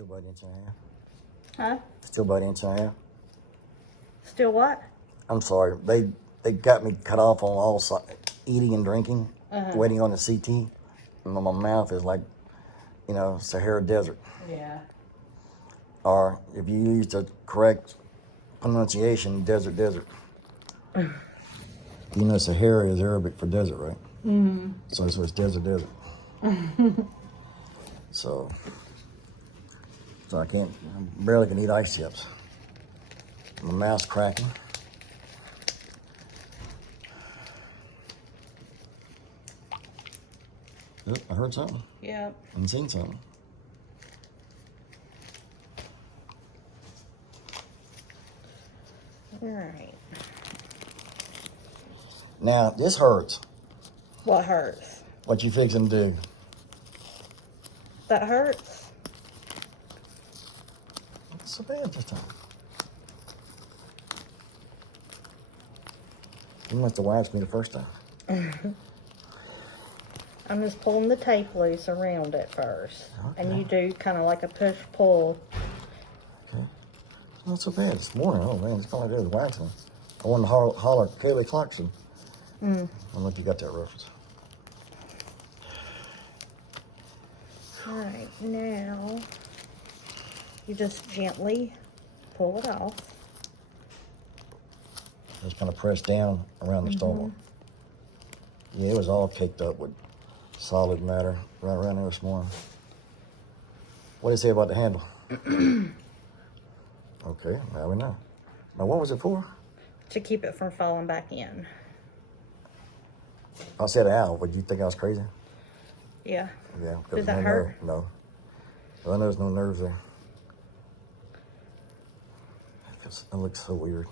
Still about an inch and a half. Huh? Still about an inch and a half. Still what? I'm sorry. They got me cut off on all sides, eating and drinking, waiting on the CT. And my mouth is like, you know, Sahara Desert. Yeah. Or if you use the correct pronunciation, desert. You know, Sahara is Arabic for desert, right? Mm-hmm. So it's desert. So I barely can eat ice chips. My mouth's cracking. Yep, I heard something. Yep. I seen something. All right. Now, this hurts. What hurts? What you fixing to do? That hurts? Not so bad this time. You must have waxed me the first time. I'm just pulling the tape loose around it first. Okay. And you do kind of like a push-pull. Okay. It's not so bad this morning. Oh, man, it's all I did was wax me. I wanted to holler Kaylee Clarkson. I don't know if you got that reference. All right, now you just gently pull it off. Just kind of press down around the stoma. Yeah, it was all caked up with solid matter right around there this morning. What did it say about the handle? Okay, now we know. Now, what was it for? To keep it from falling back in. I said ow. Would you think I was crazy? Yeah. Yeah. Does that hurt? No. Well, I know there's no nerves there. It looks so weird.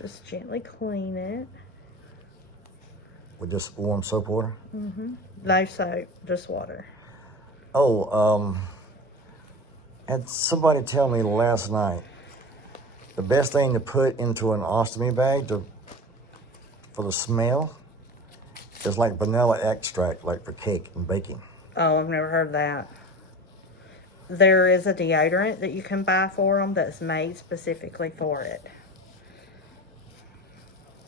Just gently clean it. With just warm soap water? No soap, just water. Oh, had somebody tell me last night, the best thing to put into an ostomy bag for the smell is like vanilla extract, like for cake and baking. Oh, I've never heard that. There is a deodorant that you can buy for them that's made specifically for it.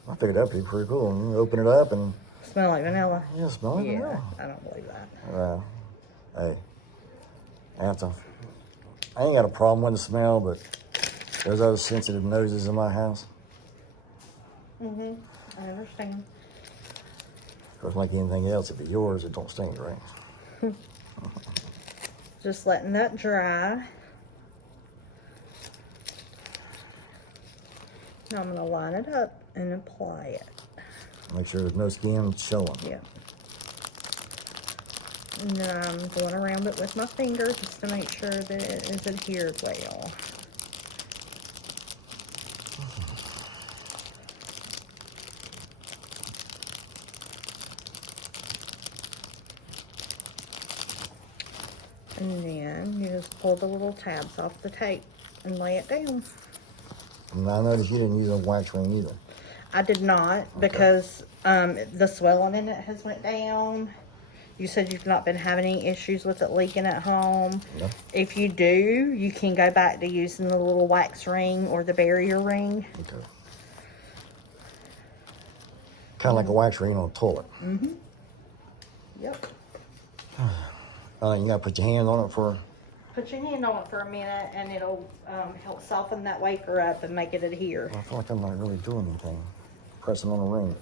I figured that'd be pretty cool. You open it up and Smell like vanilla? yeah, smell like vanilla. I don't believe that. Well, hey, I ain't got a problem with the smell, but there's other sensitive noses in my house. I understand. Of course, like anything else, if it's yours, it don't stink, right? Just letting that dry. Now I'm going to line it up and apply it. Make sure there's no skin showing. Yeah. And then I'm going around it with my finger just to make sure that it is adhered well. And then you just pull the little tabs off the tape and lay it down. And I noticed you didn't use a wax ring either. I did not because the swelling in it has went down. You said you've not been having any issues with it leaking at home. No. If you do, you can go back to using the little wax ring or the barrier ring. Okay. Kind of like a wax ring on a toilet. Yep. You gotta put your hand on it for. Put your hand on it for a minute and it'll help soften that wafer up and make it adhere. I feel like I'm not really doing anything. Pressing on a ring.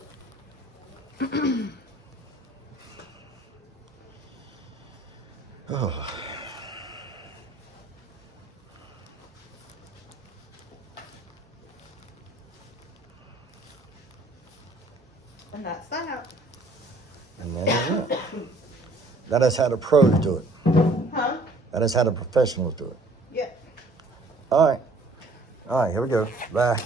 Oh. And that's that. And that is it. That is how the pros do it. Huh? That is how the professionals do it. Yeah. All right. All right, here we go. Bye.